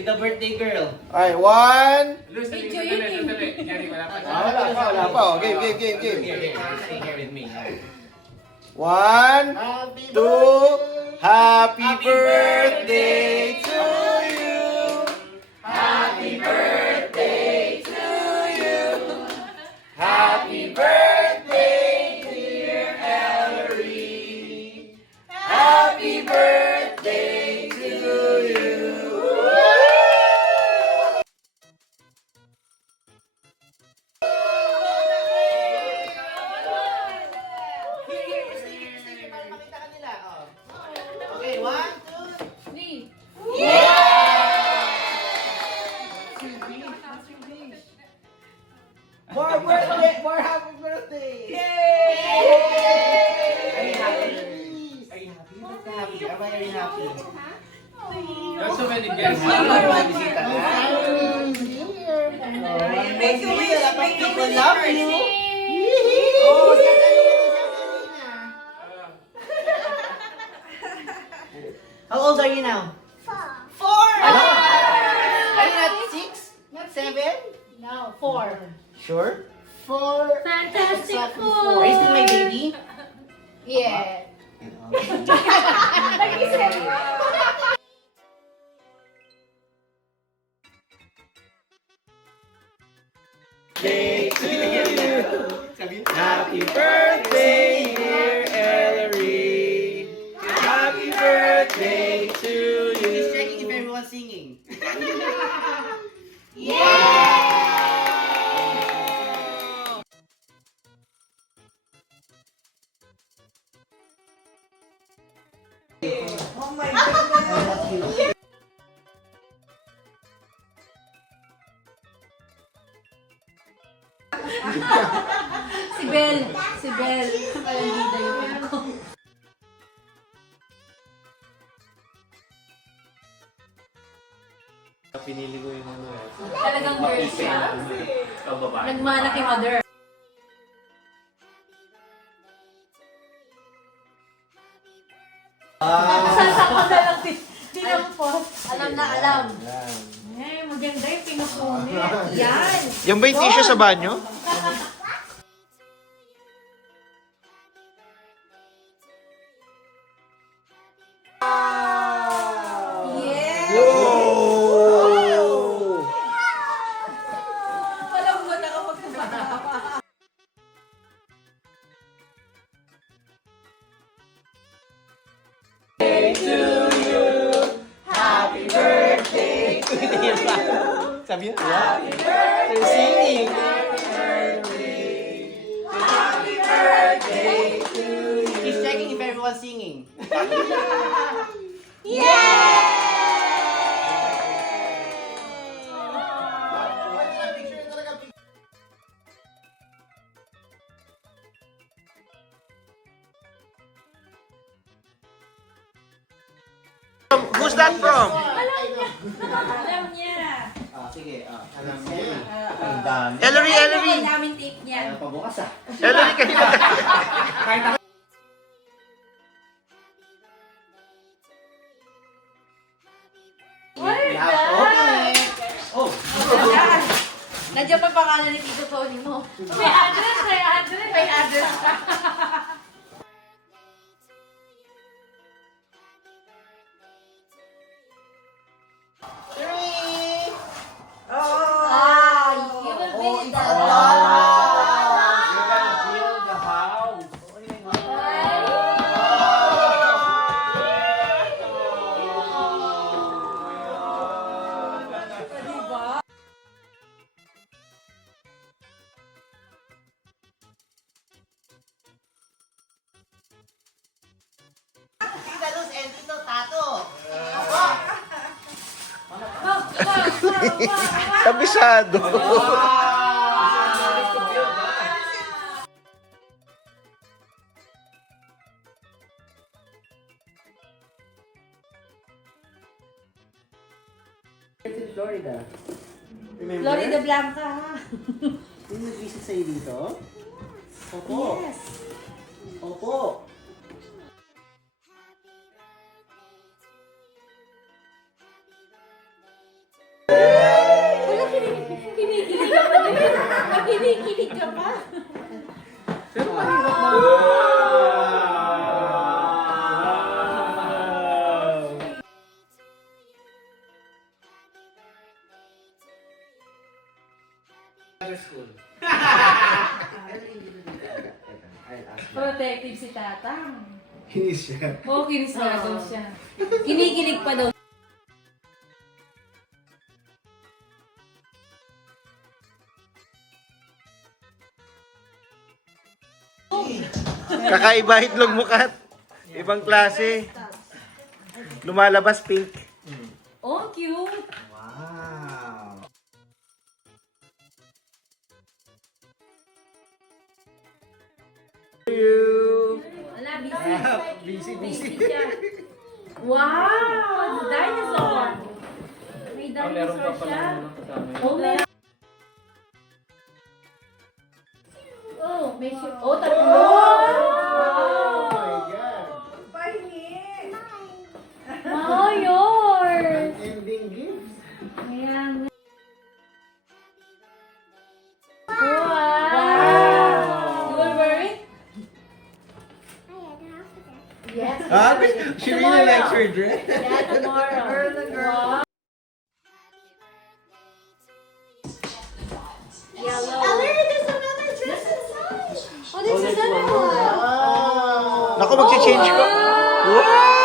The birthday girl. Alright, one. Video yun eh. Wala pa. Oh. Game. Stay here with me. One, two. Happy birthday to you. Happy birthday to you. Happy birthday, dear Ellery. Happy birthday to you. Okay, 1, 2. More birthday! More happy birthday! Yay! Are you happy? Are you happy? Ba't ka happy? Are you happy? There's so many guests. Make you wish. Make people love you. Oh, how old are you now? 4. Are you not 6? Not 7? No, 4. Sure? 4. Fantastic Exactly Four. Are you still my baby? Yeah. Day to you. Happy birthday, dear Ellery. Happy birthday to He's you. checking if everyone's singing. Oh my God! Si Bel. Si Bel. Kalandida yung ako. Pinili ko yung ano eh. Talagang girl siya. Kababae. Nagmana kay mother. Sasako na lang tinampos. Alam na alam. Eh, maganda yung pinupunit. Yan. Yan ba yung tissue sa banyo? Yeah. Whoa! Alam mo na kapag kumatawa. Sabi yun? Happy birthday! They're singing! He's checking if everyone's singing. Who's that from? Alam niya. Sige. Alam mo. Ang dami. Ellery. Ang daming tape niyan. Ano pa bukas ah? Ellery kanina. We have to open it. Oh! Nandiyan pa pangalan ni Tito Tony mo. May address. May address ka. Three! Ah, you will be Oh, it's the a one. lot! You're gonna build the house. Tita Luz and Tito Tato! Kabisado. In Florida. Remember? Florida Blanca. Yung nag-visit sa'yo dito? Opo. Yes. Opo. pa. Pero mahirap na. Other school. Protective si Tatang. Hinis siya. Oo, kinis na daw siya. Kinikilig pa daw. Kakaiba itlog mo, Kat. Ibang klase. Lumalabas pink. Oh, cute. Wow. Wala, busy. Busy. siya. Wow! Dinosaur! May Meron pa dinosaur pala siya. nung kasama yun. Oh, may... Oh, may ship. Oh, tatlo! Oh my God. Wow, yours! Ending gifts. Ayan. Wow. Wow! You will wear it? Yes. Ah, she really likes her dress. Yeah, tomorrow. Wow. Yellow. Oh, this is another one. Wow. Naku, magche-change ko. Wow!